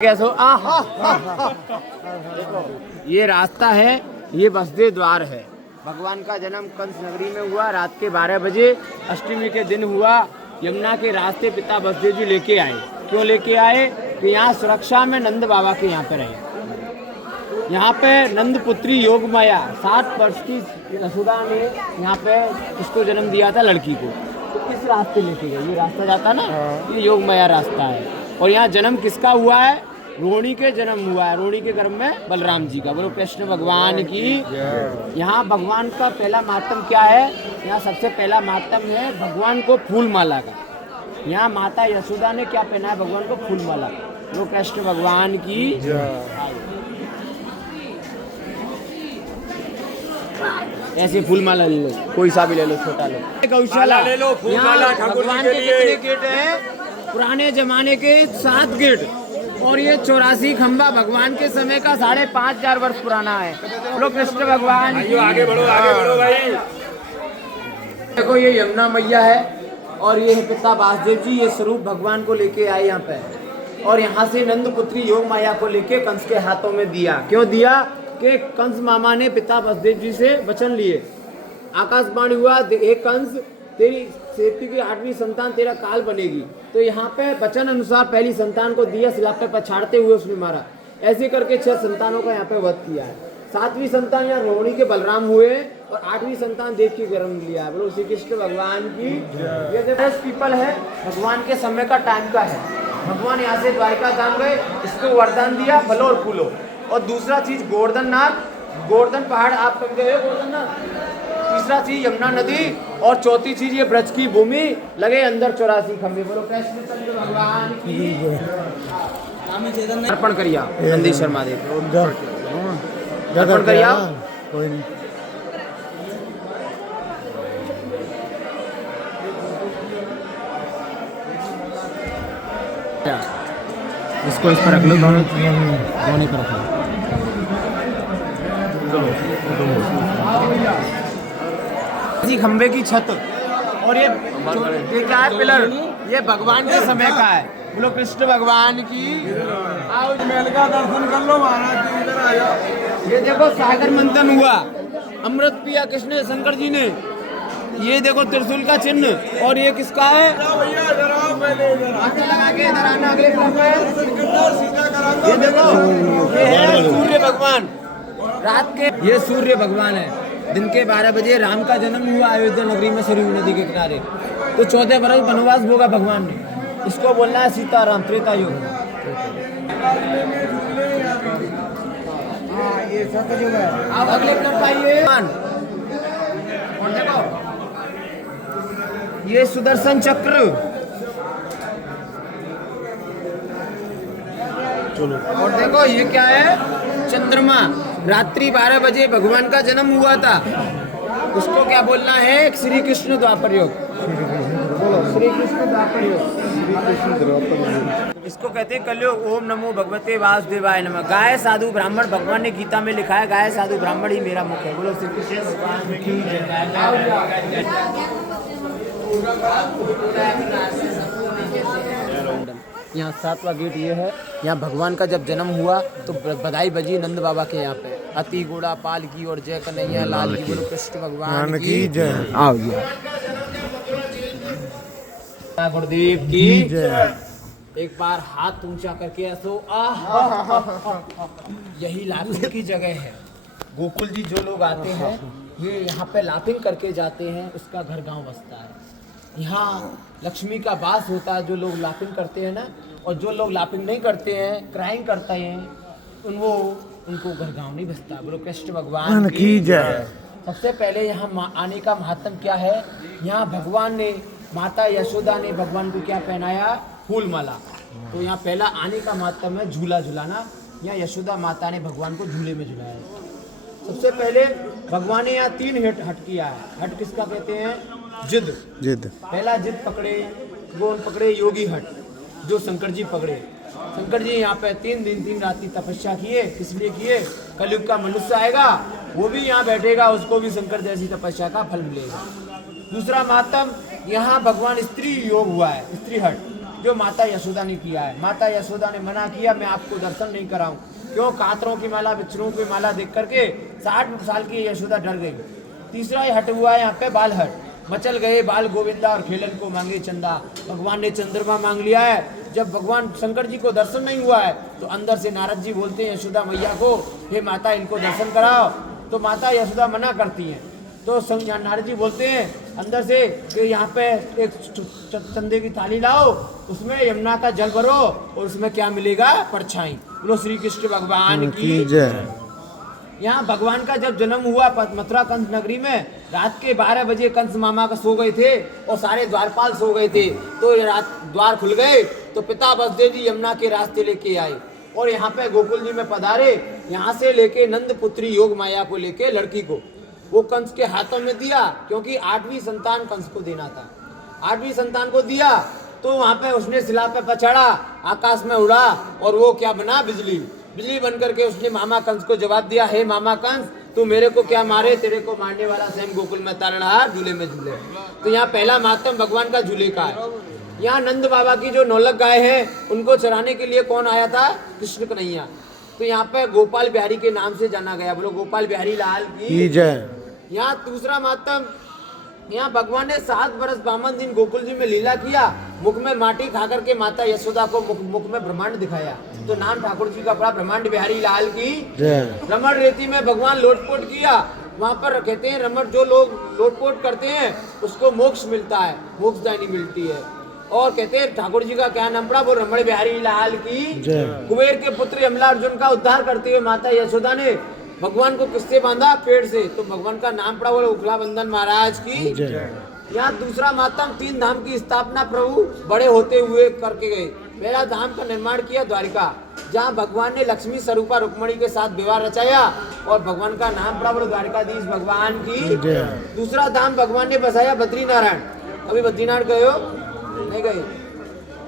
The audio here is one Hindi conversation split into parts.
कैसो ये रास्ता है, ये बसदे द्वार है। भगवान का जन्म कंस नगरी में हुआ। रात के 12 बजे अष्टमी के दिन हुआ। यमुना के रास्ते पिता बसदेव जी लेके आए। क्यों लेके आए? कि यहाँ सुरक्षा में नंद बाबा के यहाँ पे रहे। यहाँ पे नंद पुत्री योग माया 7 वर्ष की यशोदा ने यहाँ पे उसको जन्म दिया था, लड़की को। तो इस रास्ते लेके गए। ये रास्ता जाता ना, ये योग माया रास्ता है। और यहाँ जन्म किसका हुआ है? रोहिणी के जन्म हुआ है। रोहिणी के गर्भ में बलराम जी का। बोलो कृष्ण भगवान की। यहाँ भगवान का पहला मातम क्या है? यहाँ सबसे पहला मातम है भगवान को फूल माला का। यहाँ माता यशोदा ने क्या पहना है? भगवान को फूल माला। बोलो कृष्ण भगवान की। ऐसे फूल माला ले लो, कोई सा भी ले लो, छोटा लो। गौशाला ले लो। भगवान के कितने गेट हैं? पुराने जमाने के 7 गेट। और ये 84 खंबा भगवान के समय का 5,500 वर्ष पुराना है। बोलो कृष्ण भगवान। आगे बढ़ो भाई। देखो ये यमुना मैया है और ये है पिता वासुदेव जी। ये स्वरूप भगवान को लेके आए यहाँ पे। और यहाँ से नंद पुत्री योग माया को लेके कंस के हाथों में दिया। क्यों दिया? कि कंस मामा ने पिता वासुदेव जी से वचन लिए। आकाशवाणी हुआ, एक कंस तेरी सेफ्टी की 8वीं संतान तेरा काल बनेगी। तो यहाँ पे वचन अनुसार पहली संतान को दिया, सिला पे पछाड़ते हुए उसने मारा। ऐसे करके 6 संतानों का यहाँ पे वध किया है। 7वीं संतान यहाँ रोहिणी के बलराम हुए और 8वीं संतान देव की जन्म लिया है। बोलो श्री कृष्ण भगवान की। ये जो पीपल है भगवान के समय का टाइम का है। भगवान यहाँ से द्वारिका धाम गए, इसको वरदान दिया फलो और फूलो। और दूसरा चीज गोवर्धन नाथ, गोवर्धन पहाड़ आप कब गए हो? गोवर्धन नाथ। तीसरा चीज यमुना नदी। और चौथी चीज ये ब्रज की भूमि, लगे अंदर 84 खंबे। बोलो कृष्ण चंद्र भगवान की। अर्पण करिया नंदीश्वर महादेव। अर्पण करिया। कोई नहीं। इसको इस पर रख लो, दोनों पर रख लो। खंबे की छत। और ये क्या है? पिलर। ये भगवान के समय का है। बोलो कृष्ण भगवान की। आओ महल का दर्शन कर लो महाराज जी, इधर आ जाओ। ये देखो सागर मंथन हुआ, अमृत पिया कृष्ण शंकर जी ने। ये देखो त्रिशूल का चिन्ह। और ये किसका है? ये देखो, ये है सूर्य भगवान। रात के ये सूर्य भगवान है। दिन के 12 बजे राम का जन्म हुआ अयोध्या नगरी में सरयू नदी के किनारे। तो 14 वर्ष वनवास भोगा भगवान ने। इसको बोलना है सीताराम, त्रेता युग। ये सतयुग है। अब अगले नंबर पाइए। और देखो ये सुदर्शन चक्र। और देखो ये क्या है? चंद्रमा। रात्रि 12 बजे भगवान का जन्म हुआ था। उसको क्या बोलना है? श्री कृष्ण द्वापर युग। श्री कृष्ण द्वापर युग। इसको कहते हैं कलयुग। ओम नमो भगवते वासुदेवाय नमः। गाय साधु ब्राह्मण, भगवान ने गीता में लिखा है गाय साधु ब्राह्मण ही मेरा मुख है। बोलो श्री कृष्ण भगवान की जय। यहाँ 7वां गेट ये है। यहाँ भगवान का जब जन्म हुआ तो बधाई बजी नंद बाबा के यहाँ पे। अति घोड़ा पाल की और जय कन्हैया लाल की। बोलो कृष्ण भगवान की जय। आओ गुरुदेव की जय। एक बार हाथ ऊंचा करके ऐसो यही लाफिंग की जगह है। गोकुल जी जो लोग आते हैं ये यहाँ पे लाफिंग करके जाते हैं। उसका घर गांव बसता है। यहाँ लक्ष्मी का वास होता है। जो लोग लाफिंग करते हैं ना, और जो लोग लाफिंग नहीं करते हैं, क्राइम करते हैं, उनको घर गांव नहीं बसता। बोलो कृष्ण भगवान की जय। सबसे पहले यहाँ आने का महत्व क्या है? यहाँ भगवान ने, माता यशोदा ने भगवान को क्या पहनाया? फूल माला। तो यहाँ पहला आने का महत्व है झूला झुलाना। यहाँ यशोदा माता ने भगवान को झूले में झुलाया। सबसे पहले भगवान ने यहाँ 3 हट किया है। हट किसका कहते हैं? जिद। पहला जिद पकड़े, कौन पकड़े? योगी हट, जो शंकर जी पकड़े। शंकर जी यहाँ पे 3 दिन 3 रात्रि तपस्या किए। किस लिए किए? कलयुग का मनुष्य आएगा, वो भी यहाँ बैठेगा, उसको भी शंकर जैसी तपस्या का फल मिलेगा। दूसरा मातम, यहाँ भगवान स्त्री योग हुआ है, स्त्री हट। जो माता यशोदा ने किया है। माता यशोदा ने मना किया, मैं आपको दर्शन नहीं कराऊं। क्यों? कातरों की माला, बिच्छरों की माला देख करके 60 साल की यशोदा डर गई। तीसरा ये हट हुआ है यहाँ पे बाल हट। मचल गए बाल गोविंदा और खेलन को मांगे चंदा। भगवान ने चंद्रमा मांग लिया है। जब भगवान शंकर जी को दर्शन नहीं हुआ है तो अंदर से नारद जी बोलते हैं यशोदा मैया को, हे माता इनको दर्शन कराओ। तो माता यशोदा मना करती हैं। तो नारद जी बोलते हैं अंदर से कि यहाँ पे एक चंदे की थाली लाओ, उसमें यमुना का जल भरो और उसमें क्या मिलेगा? परछाई। बोलो श्री कृष्ण भगवान की जय। यहाँ भगवान का जब जन्म हुआ मथुरा कंस नगरी में, रात के 12 बजे कंस मामा का सो गए थे और सारे द्वारपाल सो गए थे। तो रात द्वार खुल गए तो पिता बसदेव जी यमुना के रास्ते लेके आए और यहाँ पे गोकुल जी में पधारे। यहाँ से लेके नंद पुत्री योग माया को लेके लड़की को वो कंस के हाथों में दिया, क्योंकि 8वीं संतान कंस को देना था। 8वीं संतान को दिया तो वहां पे उसने शिला पे पछाड़ा, आकाश में उड़ा और वो क्या बना? बिजली। बिजली बन करके उसने मामा कंस को जवाब दिया, हे मामा कंस, तू मेरे को क्या मारे? तेरे को मारने वाला स्वयं गोकुल में तारणहार झूले में झूले। तो यहाँ पहला मातम भगवान का झूले का है। यहाँ नंद बाबा की जो 9 गाय है उनको चराने के लिए कौन आया था? कृष्ण कन्हैया। तो यहाँ पे गोपाल बिहारी के नाम से जाना गया। बोलो गोपाल बिहारी लाल की जय। यहाँ दूसरा मातम, यहाँ भगवान ने 7 बरस 52 दिन गोकुल जी में लीला किया। मुख में माटी खा करके माता यशोदा को मुख में ब्रह्मांड दिखाया। तो नाम ठाकुर जी का पड़ा ब्रह्मांड बिहारी लाल की। रमण रेती में भगवान लोटपोट किया। वहाँ पर कहते हैं रमण जो लोग लोटपोट करते हैं उसको मोक्ष मिलता है, मोक्षदायिनी मिलती है। और कहते हैं ठाकुर जी का क्या नाम पड़ा? वो रमण बिहारी लाल की। कुबेर के पुत्र यमला अर्जुन का उद्धार करते हुए माता यशोदा ने भगवान को किससे बांधा? पेड़ से। तो भगवान का नाम पड़ा वो उखला बंदन महाराज की। यहाँ दूसरा मातम 3 धाम की स्थापना प्रभु बड़े होते हुए करके गए। पहला धाम का निर्माण किया द्वारिका, जहाँ भगवान ने लक्ष्मी स्वरूपा रुक्मणी के साथ विवाह रचाया और भगवान का नाम पड़ा बोलो द्वारिकाधीश भगवान की। दूसरा धाम भगवान ने बसाया बद्रीनारायण। अभी बद्रीनारायण गए हो? नहीं गए?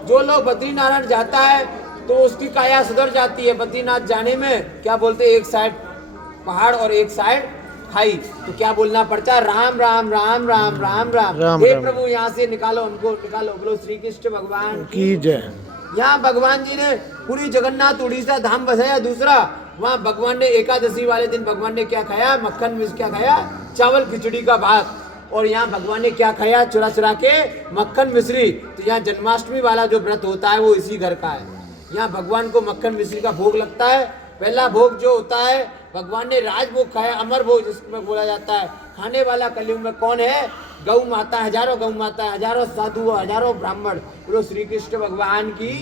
जो लोग बद्रीनारायण जाता है तो उसकी काया सुधर जाती है। बद्रीनाथ जाने में क्या बोलते हैं? एक साइड पहाड़ और एक साइड खाई। तो क्या बोलना पड़ता है? राम राम राम राम राम राम। हे प्रभु यहाँ से निकालो, हमको निकालो। बोलो श्री कृष्ण भगवान की जय। यहाँ भगवान जी ने पूरी जगन्नाथ उड़ीसा धाम बसाया। दूसरा वहाँ भगवान ने एकादशी वाले दिन भगवान ने क्या खाया? मक्खन मिर्च क्या खाया? चावल खिचड़ी का भात। और यहाँ भगवान ने क्या खाया? चुरा चुरा के मक्खन मिश्री। तो यहाँ जन्माष्टमी वाला जो व्रत होता है वो इसी घर का है। यहाँ भगवान को मक्खन मिश्री का भोग लगता है। पहला भोग जो होता है भगवान ने राजभोग खाया, अमर भोग जिसमें बोला जाता है। खाने वाला कलयुग में कौन है? गौ माता, हजारों गौ माता, हजारों साधु, हजारों ब्राह्मण। बोलो श्री कृष्ण भगवान की।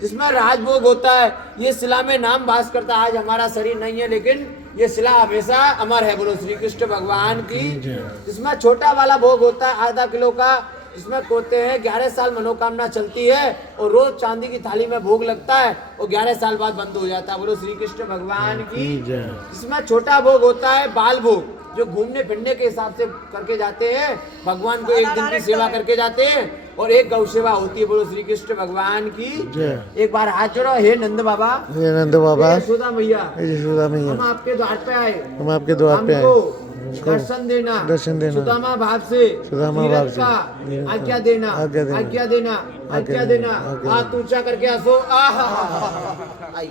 जिसमें राजभोग होता है। ये शिला में नाम वास करता है। आज हमारा शरीर नहीं है लेकिन ये शिला हमेशा अमर है। बोलो श्री कृष्ण भगवान की। जिसमें छोटा वाला भोग होता है 1/2 किलो का, इसमें कहते हैं 11 साल मनोकामना चलती है और रोज चांदी की थाली में भोग लगता है और 11 साल बाद बंद हो जाता है। बोलो श्री कृष्ण भगवान की। इसमें छोटा भोग होता है बाल भोग, जो घूमने फिरने के हिसाब से करके जाते हैं। भगवान को एक दिन की सेवा करके जाते हैं और एक गौ सेवा होती है। बोलो श्री कृष्ण भगवान की। एक बार हाथ जोड़ो। हे नंद बाबा, हे नंद बाबा, यशोदा मैया, यशोदा मैया, हम आपके द्वार पे आए, हम आपके द्वार पे आए। दर्शन देना, दर्शन देना। सुदामा भाव से, सुदामा भाव से आज्ञा देना, आज्ञा देना, आज्ञा देना, आज्ञा देना। हाथ ऊंचा करके हंसो। आइए।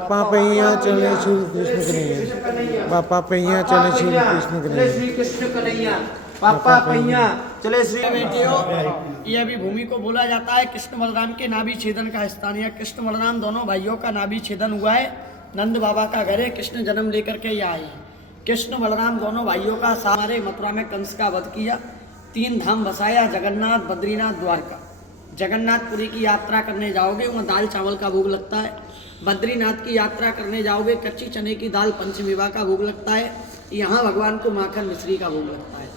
पापैया चले श्री कृष्ण कन्हैया, पापैया चले श्री कृष्ण कन्हैया, श्री कृष्ण कन्हैया, पापा पैया चले। श्री बेटियों, यह भी भूमि को बोला जाता है कृष्ण बलराम के नाभि छेदन का स्थान है। कृष्ण बलराम दोनों भाइयों का नाभि छेदन हुआ है। नंद बाबा का घर है। कृष्ण जन्म लेकर के यहाँ आए हैं। कृष्ण बलराम दोनों भाइयों का सारे मथुरा में कंस का वध किया। 3 धाम बसाया, जगन्नाथ, बद्रीनाथ, द्वारका। जगन्नाथपुरी की यात्रा करने जाओगे वहाँ दाल चावल का भोग लगता है। बद्रीनाथ की यात्रा करने जाओगे कच्ची चने की दाल पंचमेवा का भोग लगता है। यहाँ भगवान को माखन मिश्री का भोग लगता है।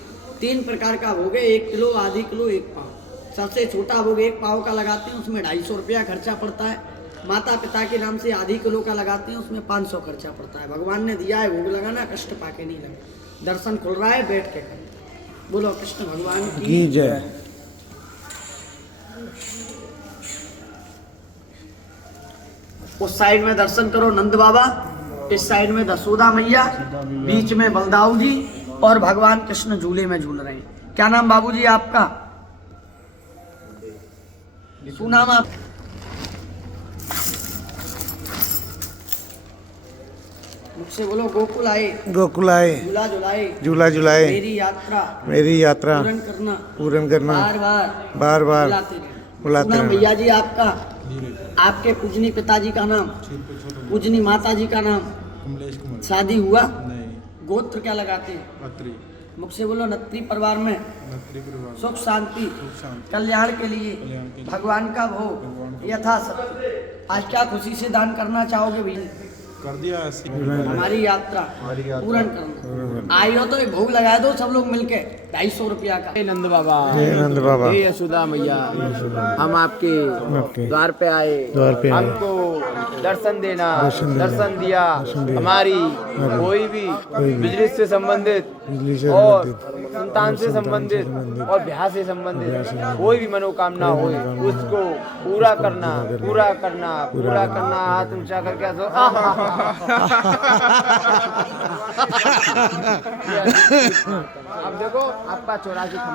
3 प्रकार का भोग है, 1 किलो, आधी किलो, 1 पाव। सबसे छोटा भोग 1 पाव का लगाते हैं, उसमें 250 रुपया खर्चा पड़ता है। माता पिता के नाम से आधी किलो का लगाते हैं, उसमें 500 खर्चा पड़ता है। भगवान ने दिया है भोग लगाना, कष्ट पाके नहीं लगा। दर्शन खुल रहा है, बैठ के कर। बोलो कृष्ण भगवान की जय। उस साइड में दर्शन करो नंद बाबा, इस साइड में यशोदा मैया, बीच में बलदाऊ जी और भगवान कृष्ण झूले में झूल रहे हैं। क्या नाम बाबूजी आपका? सुनाम आप मुझसे बोलो गोकुल आए गोकुल आए झूला झुलाए झूला झुलाए मेरी यात्रा पूर्ण करना बार बार बुलाते बुलाते सुनाम रहना। भैया जी आपका आपके पूजनी पिताजी का नाम पूजनी माता जी का नाम शादी हुआ गोत्र क्या लगाते हैं मुझसे बोलो नत्री परिवार में सुख शांति कल्याण के लिए भगवान का भोग यथा आज क्या खुशी से दान करना चाहोगे भैया कर दिया हमारी यात्रा पूर्ण करना आई हो तो एक भोग लगा दो सब लोग मिलके 250 रुपया का हे नंद बाबा जय नंद बाबा हे यशोदा मैया हम आपके आपके द्वार पे आए द्वार पे आए। हमको दर्शन देना दर्शन देना। दर्शन दिया दर्शन दिया। हमारी कोई भी बिजली से संबंधित बिजली से और संबंधित, संतान से संबंधित और ब्याह से संबंधित कोई भी मनोकामना हो उसको पूरा करना पूरा करना पूरा करना हाथ ऊंचा करके अब देखो आपका 84